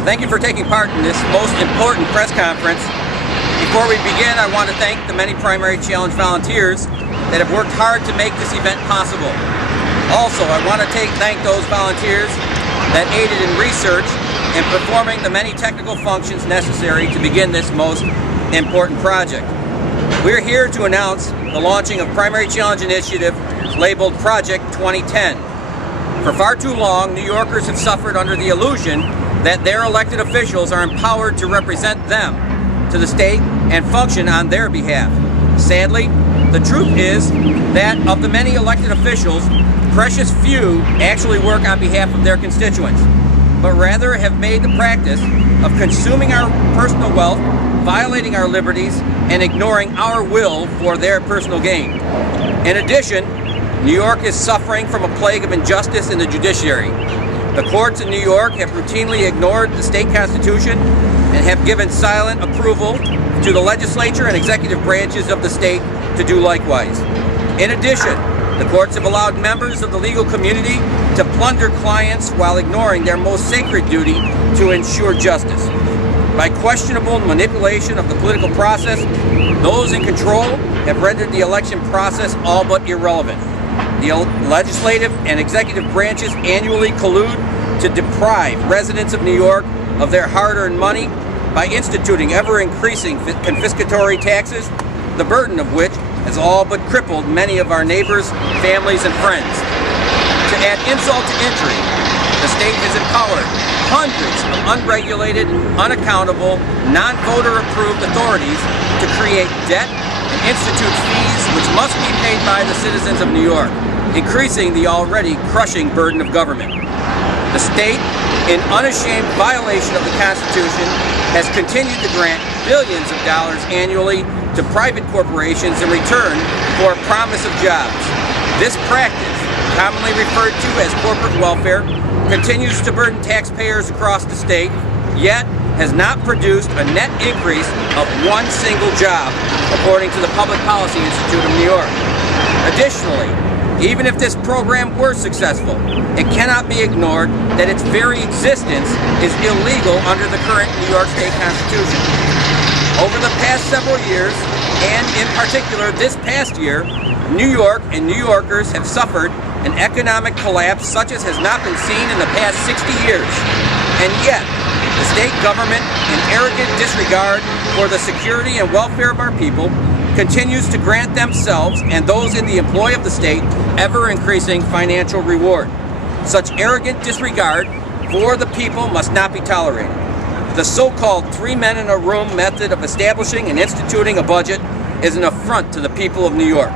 Thank you for taking part in this most important press conference. Before we begin, I want to thank the many Primary Challenge volunteers that have worked hard to make this event possible. Also, I want to thank those volunteers that aided in research and performing the many technical functions necessary to begin this most important project. We're here to announce the launching of Primary Challenge Initiative labeled Project 2010. For far too long, New Yorkers have suffered under the illusion that their elected officials are empowered to represent them to the state and function on their behalf. Sadly, the truth is that of the many elected officials, precious few actually work on behalf of their constituents, but rather have made the practice of consuming our personal wealth, violating our liberties, and ignoring our will for their personal gain. In addition, New York is suffering from a plague of injustice in the judiciary. The courts in New York have routinely ignored the state constitution and have given silent approval to the legislature and executive branches of the state to do likewise. In addition, the courts have allowed members of the legal community to plunder clients while ignoring their most sacred duty to ensure justice. By questionable manipulation of the political process, those in control have rendered the election process all but irrelevant. The legislative and executive branches annually collude to deprive residents of New York of their hard-earned money by instituting ever-increasing confiscatory taxes, the burden of which has all but crippled many of our neighbors, families, and friends. To add insult to injury, the state has empowered hundreds of unregulated, unaccountable, non-voter-approved authorities to create debt and institute fees which must be paid by the citizens of New York, increasing the already crushing burden of government. The state, in unashamed violation of the Constitution, has continued to grant billions of dollars annually to private corporations in return for a promise of jobs. This practice, commonly referred to as corporate welfare, continues to burden taxpayers across the state, yet has not produced a net increase of one single job, according to the Public Policy Institute of New York. Additionally, even if this program were successful, it cannot be ignored that its very existence is illegal under the current New York State Constitution. Over the past several years, and in particular this past year, New York and New Yorkers have suffered an economic collapse such as has not been seen in the past 60 years. And yet, the state government, in arrogant disregard for the security and welfare of our people, continues to grant themselves and those in the employ of the state ever-increasing financial reward. Such arrogant disregard for the people must not be tolerated. The so-called three-men-in-a-room method of establishing and instituting a budget is an affront to the people of New York.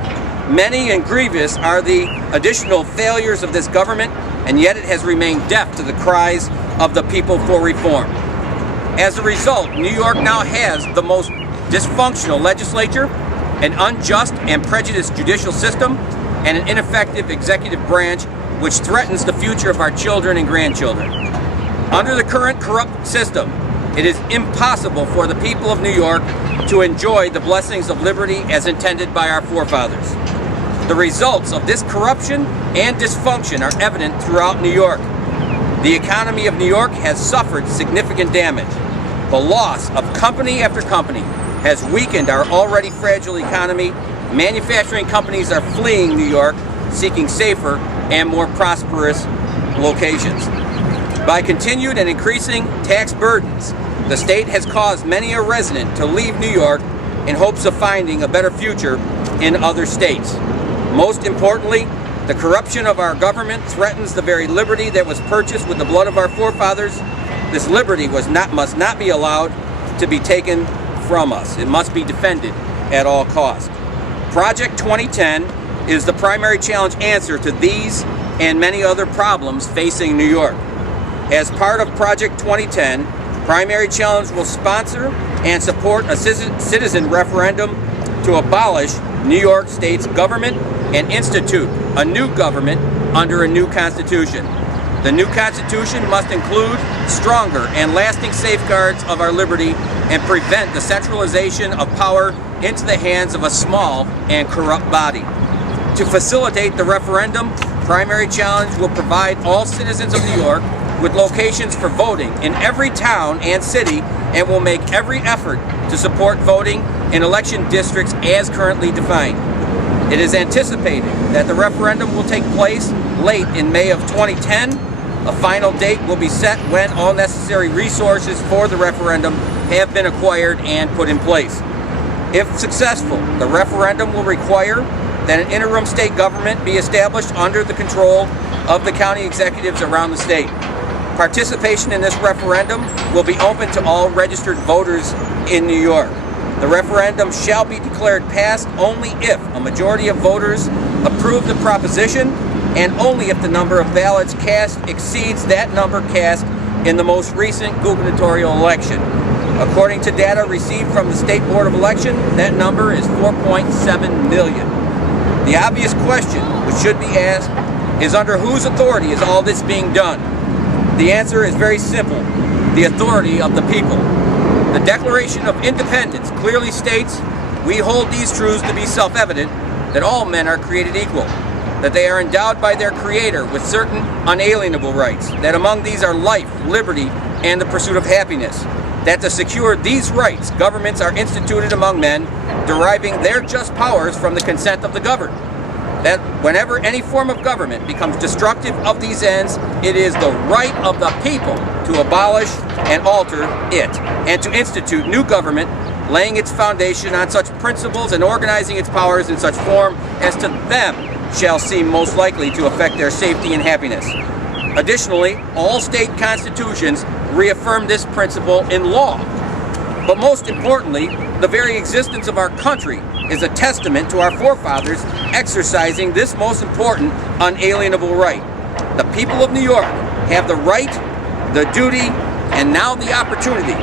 Many and grievous are the additional failures of this government, and yet it has remained deaf to the cries of the people for reform. As a result, New York now has the most dysfunctional legislature, an unjust and prejudiced judicial system, and an ineffective executive branch which threatens the future of our children and grandchildren. Under the current corrupt system, it is impossible for the people of New York to enjoy the blessings of liberty as intended by our forefathers. The results of this corruption and dysfunction are evident throughout New York. The economy of New York has suffered significant damage. The loss of company after company has weakened our already fragile economy. Manufacturing companies are fleeing New York, seeking safer and more prosperous locations. By continued and increasing tax burdens, the state has caused many a resident to leave New York in hopes of finding a better future in other states. Most importantly, the corruption of our government threatens the very liberty that was purchased with the blood of our forefathers. This liberty must not be allowed to be taken from us. It must be defended at all costs. Project 2010 is the Primary Challenge answer to these and many other problems facing New York. As part of Project 2010, Primary Challenge will sponsor and support a citizen referendum to abolish New York State's government and institute a new government under a new constitution. The new constitution must include stronger and lasting safeguards of our liberty and prevent the centralization of power into the hands of a small and corrupt body. To facilitate the referendum, Primary Challenge will provide all citizens of New York with locations for voting in every town and city, and will make every effort to support voting in election districts as currently defined. It is anticipated that the referendum will take place late in May of 2010. A final date will be set when all necessary resources for the referendum have been acquired and put in place. If successful, the referendum will require that an interim state government be established under the control of the county executives around the state. Participation in this referendum will be open to all registered voters in New York. The referendum shall be declared passed only if a majority of voters approve the proposition, and only if the number of ballots cast exceeds that number cast in the most recent gubernatorial election. According to data received from the State Board of Election, that number is 4.7 million. The obvious question which should be asked is, under whose authority is all this being done? The answer is very simple: the authority of the people. The Declaration of Independence clearly states, "We hold these truths to be self-evident, that all men are created equal, that they are endowed by their Creator with certain unalienable rights, that among these are life, liberty, and the pursuit of happiness, that to secure these rights, governments are instituted among men, deriving their just powers from the consent of the governed, that whenever any form of government becomes destructive of these ends, it is the right of the people to abolish and alter it, and to institute new government, laying its foundation on such principles and organizing its powers in such form as to them shall seem most likely to affect their safety and happiness." Additionally, all state constitutions reaffirm this principle in law. But most importantly, the very existence of our country is a testament to our forefathers exercising this most important unalienable right. The people of New York have the right, the duty, and now the opportunity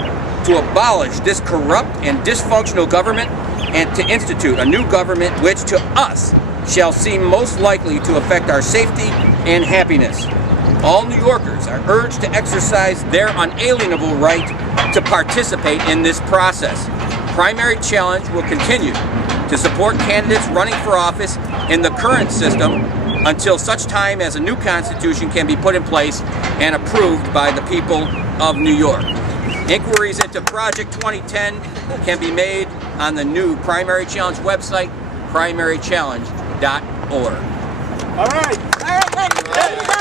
to abolish this corrupt and dysfunctional government and to institute a new government which to us shall seem most likely to affect our safety and happiness. All New Yorkers are urged to exercise their unalienable right to participate in this process. Primary Challenge will continue to support candidates running for office in the current system until such time as a new constitution can be put in place and approved by the people of New York. Inquiries into Project 2010 can be made on the new Primary Challenge website, primarychallenge.org. All right. There you go.